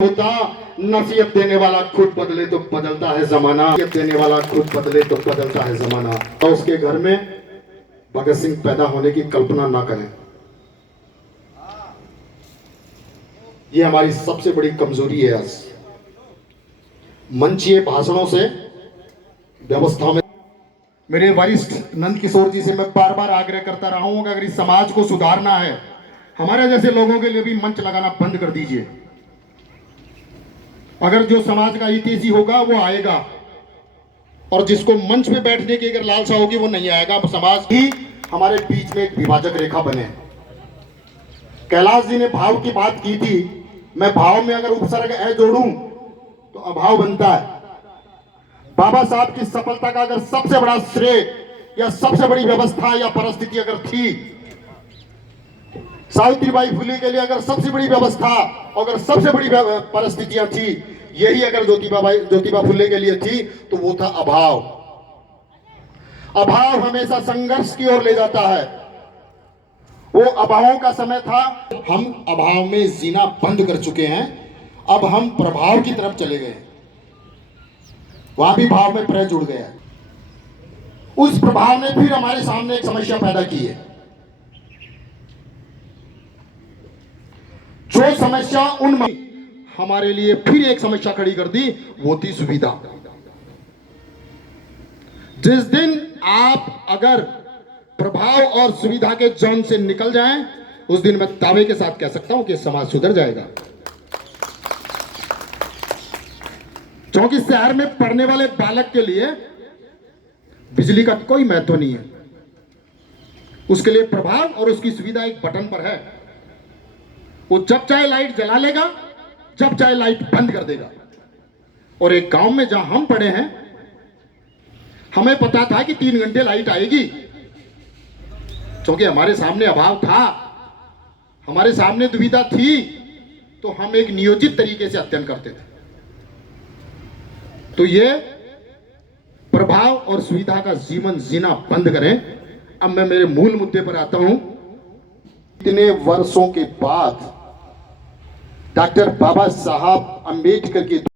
होता। नसीहत देने वाला खुद बदले तो बदलता है जमाना, नसीहत देने वाला खुद बदले तो बदलता है जमाना। तो उसके घर में भगत सिंह पैदा होने की कल्पना ना करें। ये हमारी सबसे बड़ी कमजोरी है। आज मंचीय भाषणों से व्यवस्था में मेरे वरिष्ठ नंद किशोर जी से मैं बार बार आग्रह करता रहा हूं कि अगर इस समाज को सुधारना है, हमारे जैसे लोगों के लिए भी मंच लगाना बंद कर दीजिए। अगर जो समाज का हितैषी होगा वो आएगा, और जिसको मंच पे बैठने की अगर लालसा होगी वो नहीं आएगा। समाज ही हमारे बीच में एक विभाजक रेखा बने। कैलाश जी ने भाव की बात की थी। मैं भाव में अगर उपसर्ग ए जोड़ूं तो अभाव बनता है। बाबा साहब की सफलता का अगर सबसे बड़ा श्रेय या सबसे बड़ी व्यवस्था या परिस्थिति अगर थी, सावित्रीबाई फुले के लिए अगर सबसे बड़ी व्यवस्था अगर सबसे बड़ी परिस्थितियां थी, यही अगर ज्योतिबा फुले के लिए थी तो वो था अभाव। अभाव हमेशा संघर्ष की ओर ले जाता है। वो अभावों का समय था। हम अभाव में जीना बंद कर चुके हैं। अब हम प्रभाव की तरफ चले गए। वहां भी भाव में प्रय जुड़ गया। उस प्रभाव ने फिर हमारे सामने एक समस्या पैदा की है। जो समस्या हमारे लिए फिर एक समस्या खड़ी कर दी, वो थी सुविधा। जिस दिन आप अगर प्रभाव और सुविधा के जंग से निकल जाएं, उस दिन मैं दावे के साथ कह सकता हूं कि समाज सुधर जाएगा। क्योंकि शहर में पढ़ने वाले बालक के लिए बिजली का कोई महत्व नहीं है। उसके लिए प्रभाव और उसकी सुविधा एक बटन पर है। वो जब चाहे लाइट जला लेगा, जब चाहे लाइट बंद कर देगा। और एक गांव में जहां हम पढ़े हैं, हमें पता था कि 3 घंटे लाइट आएगी, क्योंकि हमारे सामने अभाव था, हमारे सामने दुविधा थी, तो हम एक नियोजित तरीके से अध्ययन करते थे। तो ये प्रभाव और सुविधा का जीवन जीना बंद करें। अब मैं मेरे मूल मुद्दे पर आता हूं। इतने वर्षों के बाद डॉक्टर बाबा साहब अंबेडकर की